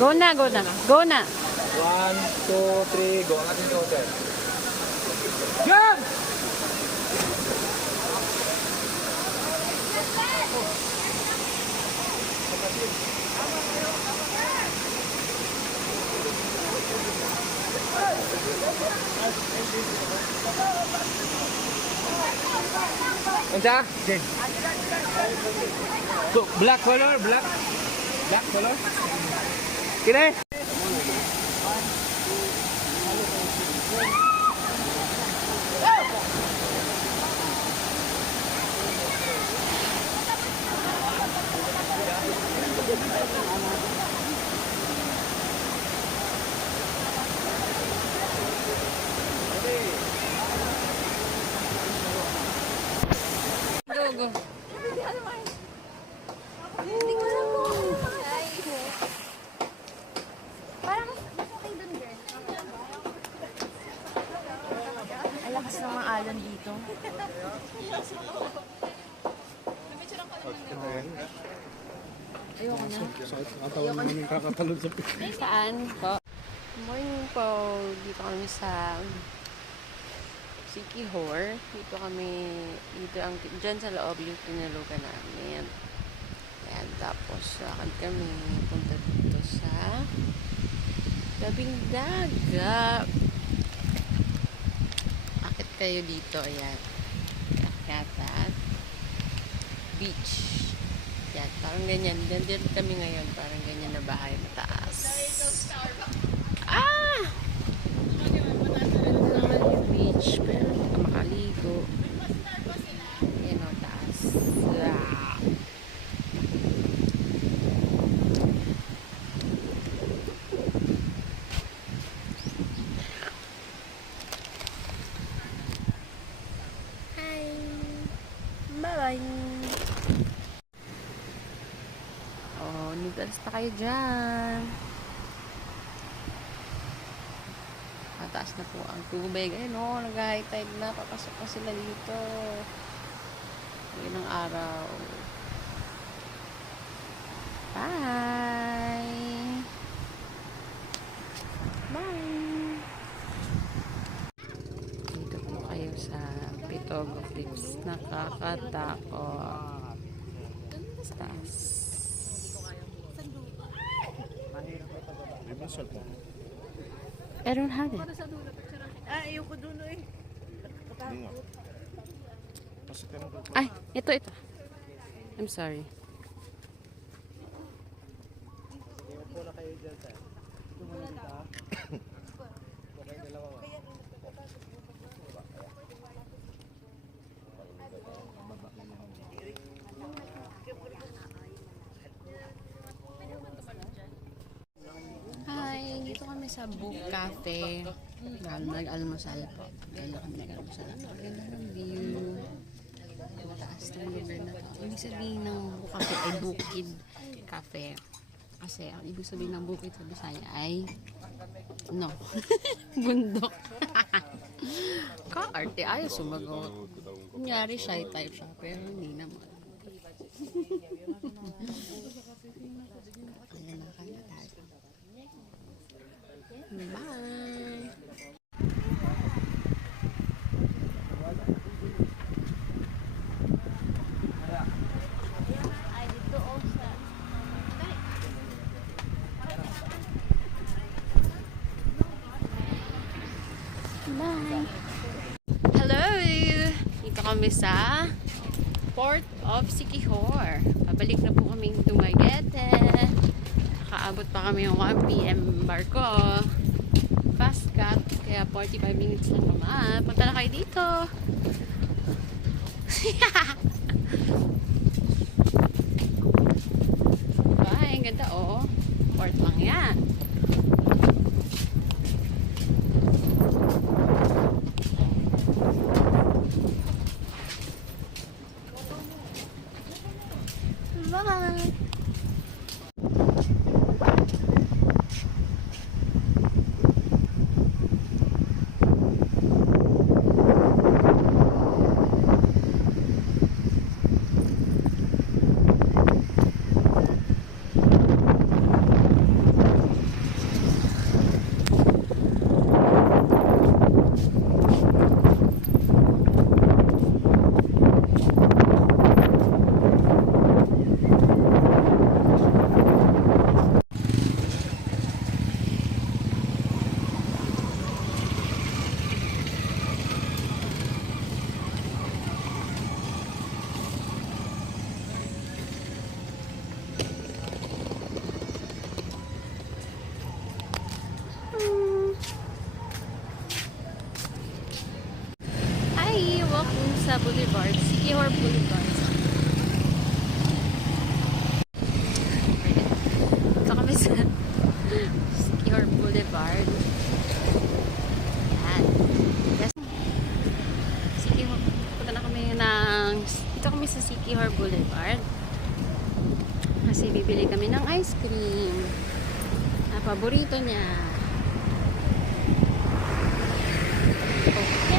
Go na, go na. Go na. 1, 2, 3, go. Ang ating counter. Yan! Ansa? Jen. So, black color, black. Black color. Kine? Go, go. Hindi ko alam kung ano ay. Parang mas okay dun, girl. Ang lakas ng mga alon dito. Ayoko na. Katawan namin kakatalon sa Saan po? Morning po. Dito kami sa Siquijor. Dito kami, dyan sa loob yung tinalugan namin. Ayan, tapos lakad kami punta dito sa tabing dagat. Akit kayo dito, ayan. Dagat. Beach. Yan, parang ganyan. Nandito kami ngayon, parang ganyan na bahay mataas. Ah! Ito naman yung beach, pero hindi ka makaligo. Yan o, taas. Ah! Hi! Bye-bye! Oh, noodles na kayo dyan. Mataas na po ang tubig. Ayun o, nag-high tide na. Papasok na sila dito. Ayun ang araw. Bye! Bye! Dito po kayo sa Pitog of Lips. Nakakatakot. Taas. I don't have it. Ayoko dun eh. Ay, ito. I'm sorry. Hi, dito kami sa Book Cafe. Nag-almusal po. Kaya kami nag-almusal. Ganda ng view. Mataas ng lugar na to. Ibig sabihin ng Book Cafe ay Bukid Cafe. Kasi ang ibig sabihin ng bukid sa Bisaya ay no. Bundok. Kaarte, ayaw sumagot. Kunyari shy type siya, pero hindi naman. Ayan na kaya tayo. Bye! Ay, dito o sa... Bye! Hello! Dito kami sa Port of Siquijor. Pabalik na po kaming Dumaguete. Nakaabot pa kami yung 1 PM barko. Fast cut. Kaya 45 minutes lang naman. Punta na kayo dito. Bye! Ang ganda oh. Port lang yan. Bye! Sikihor Boulevard. Ito kami sa Sikihor Boulevard. Yan. Yes. Sikihor. Punta na kami ng... Ito kami sa Sikihor Boulevard. Kasi bibili kami ng ice cream. Na paborito niya. Oh.